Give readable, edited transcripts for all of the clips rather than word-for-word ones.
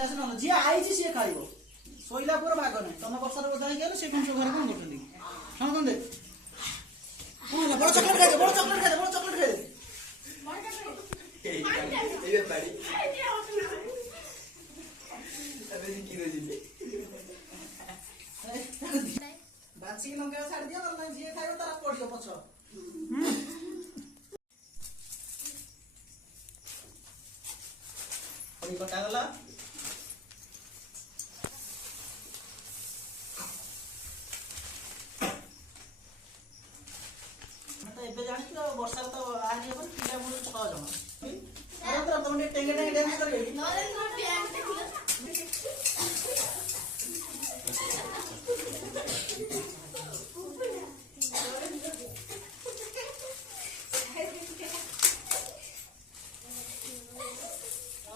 आसे न जी आई सी खाइब शोला पर भाग ना तुम वर्षार बोधा ही से कौन सब घर कौन कर हाँ कौन दे बड़ चॉकलेट खाई बड़ चॉकलेट खाई बड़ चॉकलेट खाई बाची लंका छाड़ दिया ना जी खाइब तारा पड़ियो पछ कटा गला जानी वर्षा तो आज पिला मूल 6 जन तुम टेंगे टेंगे डांस कर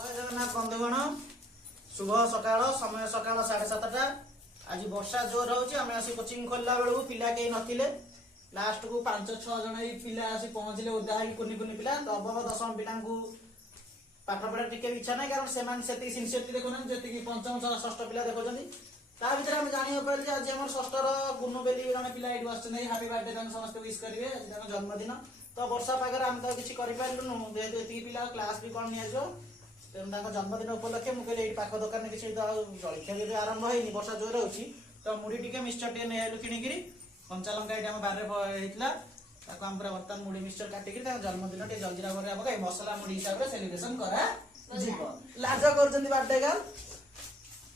जगन्नाथ बंधुगण शुभ सकाळ समय सकाळ 7:30 आज वर्षा जोर होची आमे आसी कोचिंग खोलला बेलू पिला के नथिले लास्ट को 5-6 जन पिला आसी पहुंचले उदा ही कुनी कुनी पिला नवम दशम पिला को पाठ पढ़ा टिके इच्छा नहीं कारण से मान सेति सिंसियरिटी देखो ना जेति की पंचम षष्ठ पिला देखो जंदी ता भीतर हम जानियो पड़ल जे आज हमर षष्ठ रो गुनु बेली जने पिला एड बस नै हैप्पी बर्थडे तन समस्त विश करिवे आज हम जन्मदिन तो वर्षा पागर हम तो किछि करि पाइलु जेहेतु एति पिला क्लास भी कोन नि आजो तेन ताको जन्मदिन उपलक्षे मु कहले एई पाख दुकान में किछि जलखिया भी आरंभ होइनी वर्षा जोर होची तो मुड़ी टिके मिक्सचर टे नै आलु किनि गिरी कंचा लंका एटा हम बारे हेतला ताको हम पूरा वर्तमान मुड़ी मिक्सचर काटी गिरी ता जन्मदिन टे जलजीरा भरे हम मसला मुड़ी हिसाब रे सेलिब्रेशन करा जीव लाज करजंदी बर्थडे गाल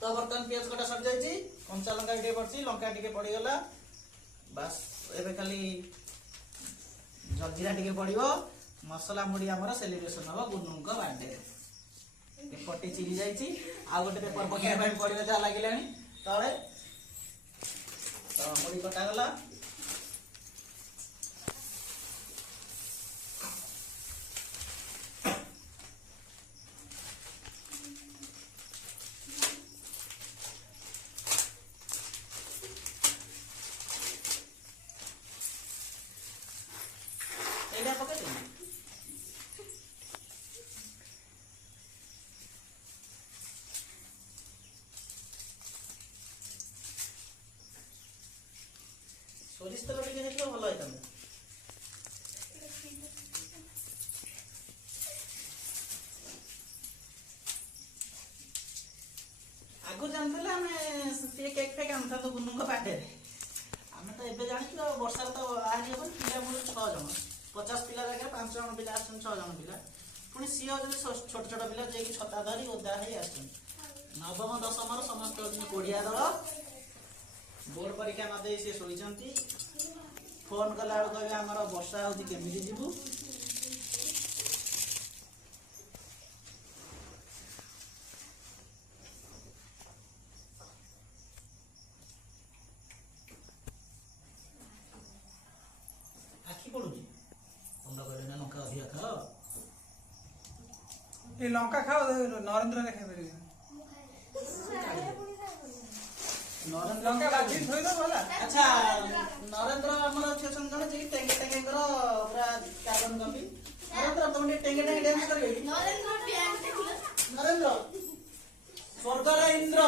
तो वर्तमान पियाज कटा सर जाइछि कंचा लंका टे पड़छि लंका टिके पड़ी गला बस एबे खाली जलजीरा टिके पड़िबो मसला मुड़ी हमर सेलिब्रेशन हो गुन्नुंको बर्थडे पेपर चिरी जाइछि आ गोटे पेपर पकेया ପାଇଁ पड़िबे जा लागिलानी तळे तो मुड़ी कटा गला एटा पके दे सोरिष तेल टिके हेतलो भलो होइतन आगु जानतले हमें से केक फेक आनता तो गुन्नु को पाटे हमें तो एबे जानि तो वर्षा तो आज हो पिला मूल 6 जन 50 पिला जगह 5 जन पिला आछन 6 जन पिला पुनी सियो जे छोट छोट पिला जे कि छता धरी ओदा हे आछन नवम दशम रो समस्त दिन कोडिया दल बोर्ड परीक्षा न दे से सोइचंती फोन कला कहबे हमर वर्षा होती केमिति जीवु आखि पडुची अंडा करे ना लंका अधिया खाओ ए लंका खाओ नरेंद्र ने खाइ परबे नरेंद्र लंका बाजी थोइ दो भला अच्छा नरेंद्र हमर छसन जण जे टेंगे टेंगे करो पूरा कार्बन कॉपी नरेंद्र तुम टेंगे टेंगे डांस करबे नरेंद्र प्यान देखिलो नरेंद्र स्वर्गर इंद्र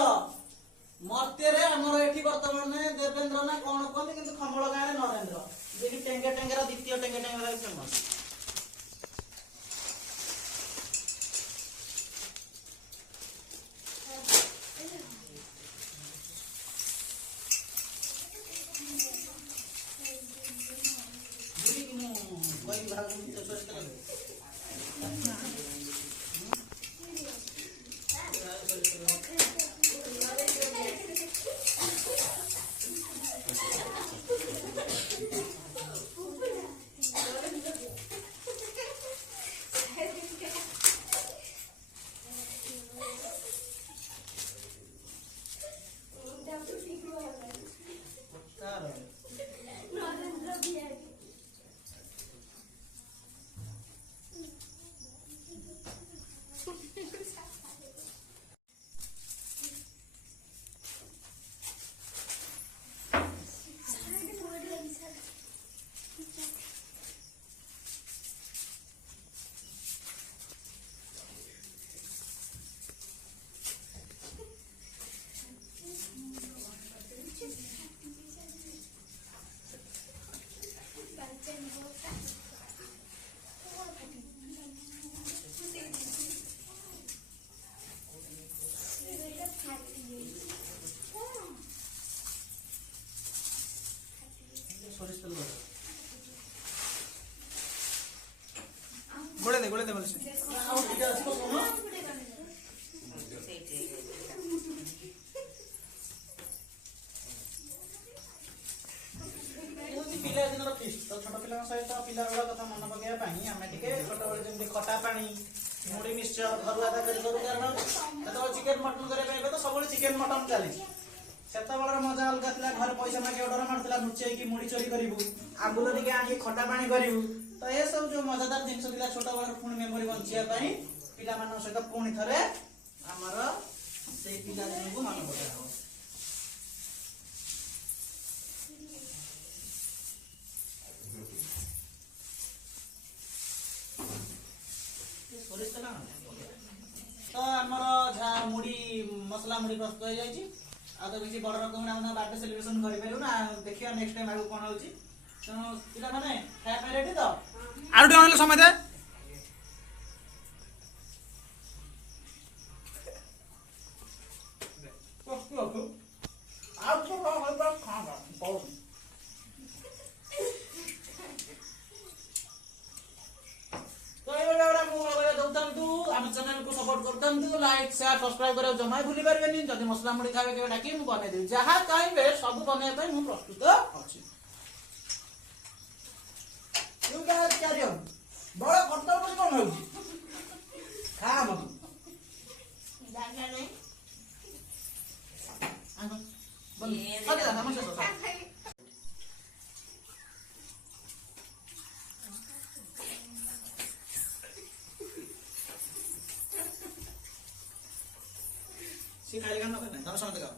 मर्त्य रे हमर एठी वर्तमान देवेंद्र ना कोन कोन किंतु खमळ गाय रे नरेंद्र जे कि टेंगे टेंगे रो द्वितीय टेंगे टेंगे रो फेमस कोई भाग में चोच कर ପାଣି ମୁଢି ମିକ୍ସଚର ଘରୁ ଆଦା କରି କରୁ କାରଣ ଯେତେବେଳେ ଚିକେନ ମଟନ କରିବା ପାଇଁ ଏବେ ତ ସବୁବେଳେ ଚିକେନ ମଟନ ଚାଲିଛି ସେତେବେଳର ମଜା ଅଲଗା ଥିଲା ଘରେ ପଇସା ମାଗିବା ଡର ମାରୁଥିଲା ଲୁଚେଇକି ମୁଢି ଚୋରି କରିବୁ ଆମ୍ବୁଲ ଟିକେ ଆଣିକି ଖଟା ପାଣି କରିବୁ ତ ଏସବୁ ଯୋଉ ମଜାଦାର ଜିନିଷ ଥିଲା ଛୋଟବେଳର ପୁଣି ମେମୋରି ବଞ୍ଚିବା ପାଇଁ ପିଲାମାନଙ୍କ ସହିତ ପୁଣି ଥରେ ଆମର ସେଇ ପିଲା ଦିନକୁ ମନେ ପକାଇବ ତ ଆମର ଯାହା ମୁଢି ମସଲା ମୁଢି ପ୍ରସ୍ତୁତ ହେଇଯାଇଛି ଆଉ ତ କିଛି ବଡ ରକମରେ ଆମେ ବାର୍ଥଡେ ସେଲିବ୍ରେସନ କରିପାରିବୁ ନା ଦେଖିବା ନେକ୍ସଟ ଟାଇମ ଆଗକୁ କଣ ହଉଛି ତେଣୁ ପିଲାମାନେ ଖାଇବା ପାଇଁ ରେଡି ତ ଆଉ ଟିକେ ଅନେଇଲେ ସମୟ ଦେ ଆଉ ତ ଖାଇବା तो ये वाला मु दउतंतु हम चैनल को सपोर्ट करतंतु लाइक शेयर सब्सक्राइब करे जमा भूली परबेनी जदी मसला मुड़ी खावे के डाकी मु बने देबी जहा चाहिए सब बने पे मु प्रस्तुत अछि यू गाइस कैरी ऑन बड़ा कटल पर कोन हो खा मत जागा नहीं आगो बोल अरे नमस्कार खाई खाना ना तम समझ खाओ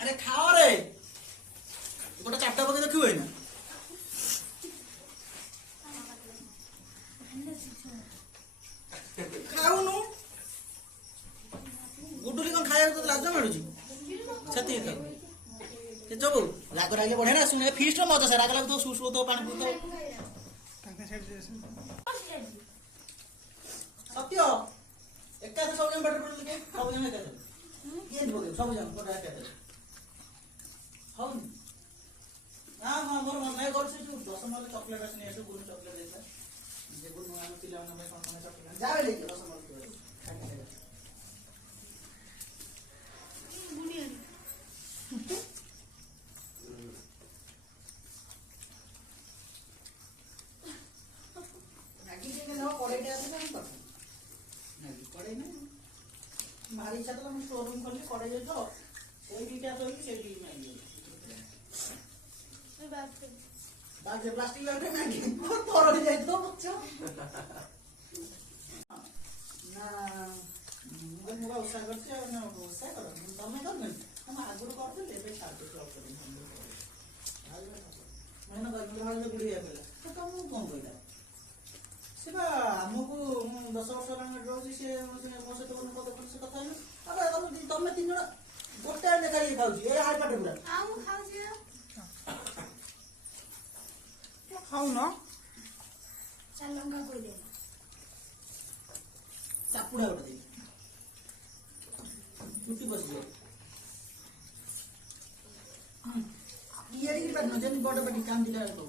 अरे खाओ रे गोटे चारटा बजे देखियो ना खाऊनु गुडुली कौन खाया तो लाज माडुची छती खाओ के जबो लाग रागे बढ़े ना सुने फीस्ट मजा से राग लाग तो सुसु तो पानी पुतो सत्य एका तो सब जन बैठ पड़ के सब जन एका ये बोले सब जन बड़ा एका हम हां हां मोर मन नहीं कर से जो 10 माले चॉकलेट असने ऐसे गुण चॉकलेट देता जे गुण हम पिला मन में कोन चॉकलेट जावे लेके 10 माले मैगी के ना कोड़े आते ना हम पड़े ना मारी इच्छा तो हम शोरूम खोल के पड़े जातो कोई भी क्या तो से भी मैगी बात से प्लास्टिक लगे मैगी बहुत तोड़ जाए तो बच्चा ना मुझे मुझे उसा करते हैं ना उसा करो तुम नहीं कर नहीं हम आगुर करते ले पे छाड़ के क्लब करें मैंने घर में भाग में बुढ़ी है पहले तो तुम कौन कोई सेबा हमको 10 वर्ष लागे रोज से मोसे तो को से कथा है अबे तुम तीन जण गोटे ने खाई खाउची ए हाई पाटे पूरा आऊ खाउची खाऊ न चल लंका कोई दे चापुड़ा उठ दे टूटी बस गयो ये री बात न जन बड़ बड़ी काम दिला तो